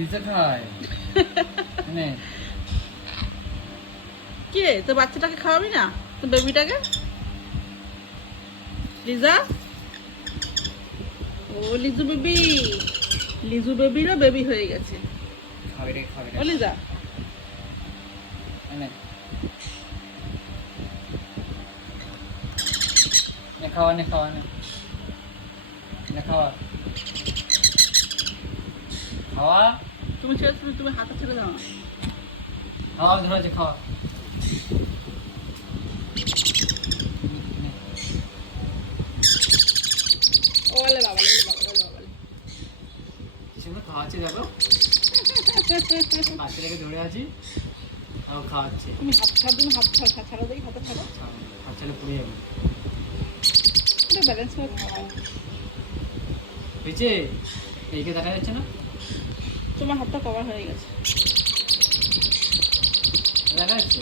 নিজে খায় মানে কি রে, তোর বাচ্চাটাকে খাওয়াবি না, তোর বেবিটাকে? লিজা, ও লিজু বেবি, লিজু বেবিরও বেবি হয়ে গেছে। খাবে রে খাবে রে ও লিজা, মানে নে খাওয়া নে খাওয়া নে নে খাওয়া খাওয়া তুমি ছেড়ে, তুমি হাতে ছেড়ে দাও না। খাওয়া ধরেছে খাওয়া ওলে বাবা, ওলে বাবা, ওলে বাবা। কি সুন্দর খাওয়াচ্ছে দেখো বাচ্চাটাকে ধরে আছি আর ও খাওয়াচ্ছে তুমি হাত ছাড়ো, তুমি হাত ছাড়ো, ছাড়ো দেখি, হাতে ছাড়ো। হাত চালে পুড়ে যাবে এটা ব্যালেন্স করে খাও। হয়েছে এইকে দেখা যাচ্ছে না তোমার হাতটা কভার হয়ে গেছে। দেখা যাচ্ছে